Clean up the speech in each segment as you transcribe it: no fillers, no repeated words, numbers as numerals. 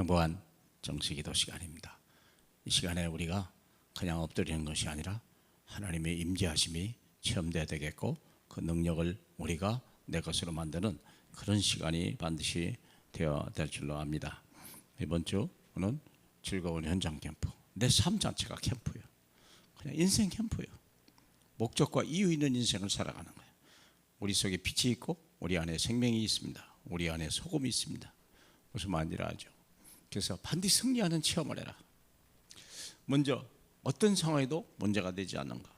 행복한 정식기도 시간입니다. 이 시간에 우리가 그냥 엎드리는 것이 아니라 하나님의 임재하심이 체험되어야 되겠고, 그 능력을 우리가 내 것으로 만드는 그런 시간이 반드시 되어야 될 줄로 압니다. 이번 주는 즐거운 현장 캠프, 내 삶 자체가 캠프예요. 그냥 인생 캠프예요. 목적과 이유 있는 인생을 살아가는 거예요. 우리 속에 빛이 있고 우리 안에 생명이 있습니다. 우리 안에 소금이 있습니다. 무슨 말인지 알죠? 그래서 반드시 승리하는 체험을 해라. 먼저 어떤 상황에도 문제가 되지 않는 것.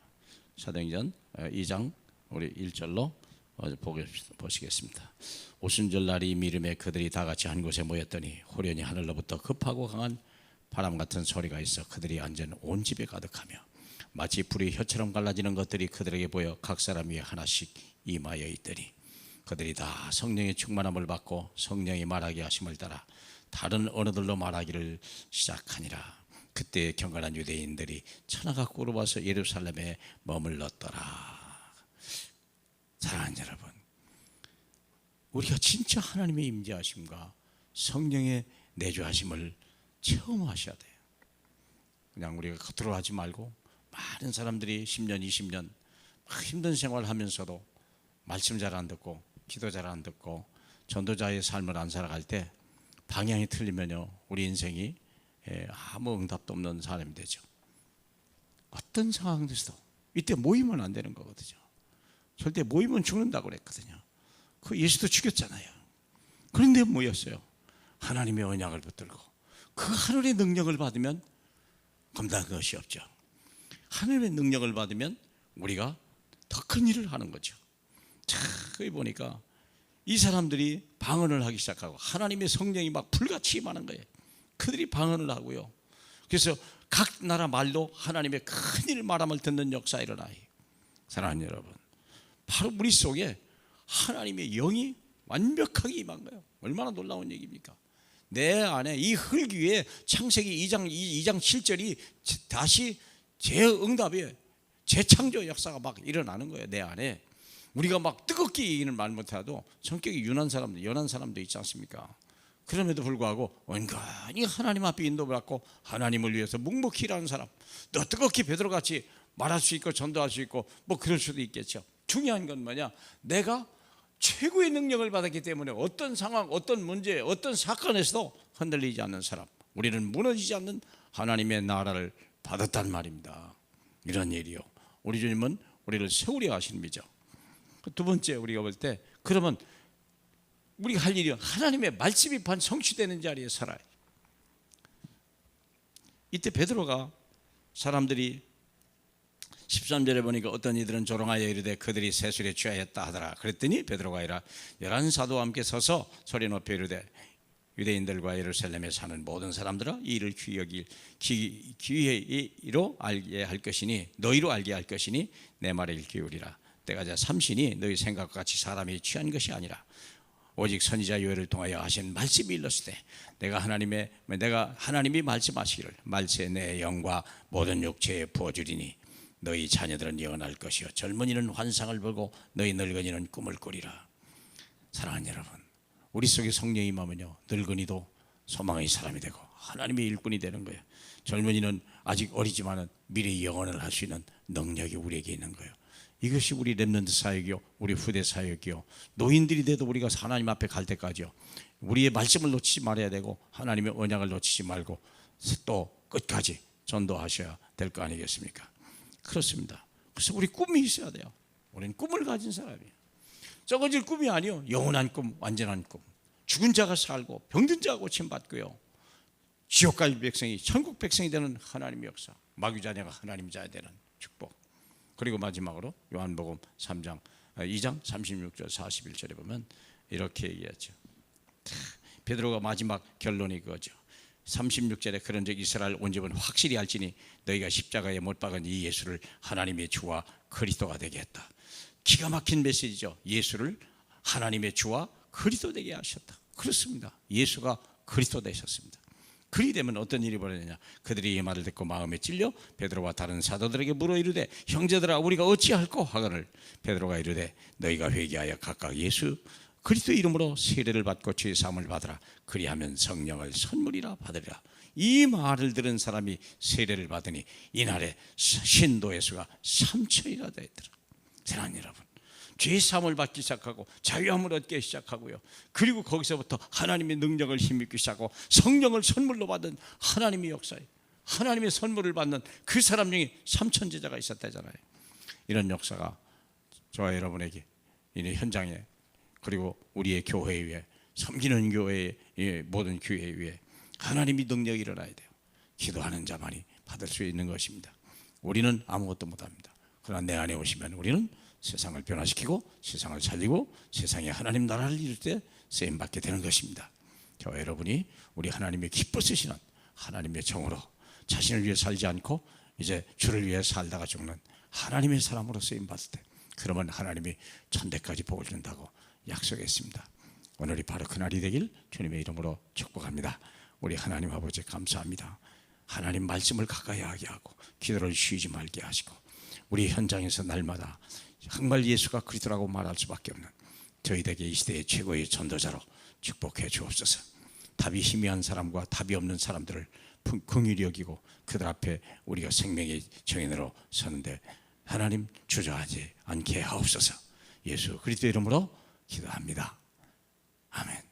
사도행전 2장 우리 1절로 보시겠습니다. 오순절 날이 미름에 그들이 다 같이 한 곳에 모였더니 호련히 하늘로부터 급하고 강한 바람 같은 소리가 있어 그들이 앉은 온 집에 가득하며 마치 불이 혀처럼 갈라지는 것들이 그들에게 보여 각 사람 위에 하나씩 임하여 있더니 그들이 다 성령의 충만함을 받고 성령이 말하게 하심을 따라 다른 언어들로 말하기를 시작하니라. 그때 경건한 유대인들이 천하가 꾸려와서 예루살렘에 머물렀더라. 사랑하는 여러분, 우리가 진짜 하나님의 임재하심과 성령의 내주하심을 체험하셔야 돼요. 그냥 우리가 겉으로 하지 말고, 많은 사람들이 10년, 20년 힘든 생활을 하면서도 말씀 잘 안 듣고 기도 잘 안 듣고 전도자의 삶을 안 살아갈 때 방향이 틀리면요, 우리 인생이 아무 응답도 없는 사람이 되죠. 어떤 상황에서도 이때 모이면 안 되는 거거든요. 절대 모이면 죽는다고 그랬거든요. 그 예수도 죽였잖아요. 그런데 모였어요. 하나님의 언약을 붙들고 그 하늘의 능력을 받으면 감당할 것이 없죠. 하늘의 능력을 받으면 우리가 더 큰 일을 하는 거죠. 자, 거기 보니까 이 사람들이 방언을 하기 시작하고 하나님의 성령이 막 불같이 임하는 거예요. 그들이 방언을 하고요. 그래서 각 나라 말로 하나님의 큰 일 말함을 듣는 역사가 일어나요. 사랑하는 여러분, 바로 우리 속에 하나님의 영이 완벽하게 임한 거예요. 얼마나 놀라운 얘기입니까? 내 안에 이 흙 위에 창세기 2장 7절이 다시 재응답이에요. 재창조 역사가 막 일어나는 거예요. 내 안에 우리가 막 뜨겁게 얘기는 말 못해도 성격이 연한 사람도 있지 않습니까? 그럼에도 불구하고 온전히 하나님 앞에 인도받고 하나님을 위해서 묵묵히 일하는 사람, 또 뜨겁게 베드로같이 말할 수 있고 전도할 수 있고 뭐 그럴 수도 있겠죠. 중요한 건 뭐냐? 내가 최고의 능력을 받았기 때문에 어떤 상황, 어떤 문제, 어떤 사건에서도 흔들리지 않는 사람, 우리는 무너지지 않는 하나님의 나라를 받았단 말입니다. 이런 일이요. 우리 주님은 우리를 세우려 하시는 분이죠. 두 번째, 우리가 볼 때 그러면 우리가 할 일이 하나님의 말씀이 반 성취되는 자리에 살아요. 이때 베드로가 사람들이 13절에 보니까 어떤 이들은 조롱하여 이르되 그들이 세술에 취하였다 하더라. 그랬더니 베드로가 아니라 11 사도와 함께 서서 소리 높여 이르되 유대인들과 예루살렘에 사는 모든 사람들아 이 일을 기회로 알게 할 것이니 너희로 알게 할 것이니 내 말을 기울이라. 때가 자 삼신이 너희 생각과 같이 사람이 취한 것이 아니라 오직 선지자 요엘을 통하여 하신 말씀이 일렀으되 내가 하나님이 말씀하시기를 말세 내 영과 모든 육체에 부어주리니 너희 자녀들은 예언할 것이요 젊은이는 환상을 보고 너희 늙은이는 꿈을 꾸리라. 사랑하는 여러분, 우리 속에 성령이 임하면요 늙은이도 소망의 사람이 되고 하나님의 일꾼이 되는 거예요. 젊은이는 아직 어리지만은 미래의 영원을 할 수 있는 능력이 우리에게 있는 거예요. 이것이 우리 렘넌트 사역이요, 우리 후대 사역이요, 노인들이 돼도 우리가 하나님 앞에 갈 때까지요 우리의 말씀을 놓치지 말아야 되고 하나님의 언약을 놓치지 말고 또 끝까지 전도하셔야 될 거 아니겠습니까? 그렇습니다. 그래서 우리 꿈이 있어야 돼요. 우리는 꿈을 가진 사람이에요. 썩어질 꿈이 아니요, 영원한 꿈, 완전한 꿈. 죽은 자가 살고 병든 자가 고침받고요, 지옥 갈 백성이 천국 백성이 되는 하나님의 역사, 마귀 자녀가 하나님 자녀 되는 축복. 그리고 마지막으로 요한복음 2장 36절 41절에 보면 이렇게 얘기하죠. 베드로가 마지막 결론이 그거죠. 36절에 그런즉 이스라엘 온 집은 확실히 알지니 너희가 십자가에 못 박은 이 예수를 하나님의 주와 그리스도가 되게 했다. 기가 막힌 메시지죠. 예수를 하나님의 주와 그리스도 되게 하셨다. 그렇습니다. 예수가 그리스도 되셨습니다. 그리 되면 어떤 일이 벌어지냐? 그들이 이 말을 듣고 마음에 찔려 베드로와 다른 사도들에게 물어 이르되 형제들아 우리가 어찌할꼬 하거늘 베드로가 이르되 너희가 회개하여 각각 예수 그리스도 이름으로 세례를 받고 죄 사함을 받으라. 그리하면 성령을 선물이라 받으리라. 이 말을 들은 사람이 세례를 받으니 이날에 신도의 수가 3천이나 되었더라. 사랑하는 여러분, 죄 사함을 받기 시작하고 자유함을 얻기 시작하고요, 그리고 거기서부터 하나님의 능력을 힘입기 시작하고 성령을 선물로 받은 하나님의 역사에 하나님의 선물을 받는 그 사람 중에 3천 제자가 있었다잖아요. 이런 역사가 저와 여러분에게 이 현장에, 그리고 우리의 교회 위에, 섬기는 교회의 모든 교회 위에 하나님의 능력이 일어나야 돼요. 기도하는 자만이 받을 수 있는 것입니다. 우리는 아무것도 못합니다. 그러나 내 안에 오시면 우리는 세상을 변화시키고 세상을 살리고 세상에 하나님 나라를 이룰 때 쓰임받게 되는 것입니다. 저와 여러분이 우리 하나님의 기뻐 쓰시는 하나님의 정으로 자신을 위해 살지 않고 이제 주를 위해 살다가 죽는 하나님의 사람으로 쓰임받을 때, 그러면 하나님이 천대까지 복을 준다고 약속했습니다. 오늘이 바로 그날이 되길 주님의 이름으로 축복합니다. 우리 하나님 아버지 감사합니다. 하나님 말씀을 가까이 하게 하고 기도를 쉬지 말게 하시고 우리 현장에서 날마다 정말 예수가 그리스도라고 말할 수밖에 없는 저희에게 이 시대의 최고의 전도자로 축복해 주옵소서. 답이 희미한 사람과 답이 없는 사람들을 긍휼히 여기고 그들 앞에 우리가 생명의 증인으로 서는데 하나님 주저하지 않게 하옵소서. 예수 그리스도 이름으로 기도합니다. 아멘.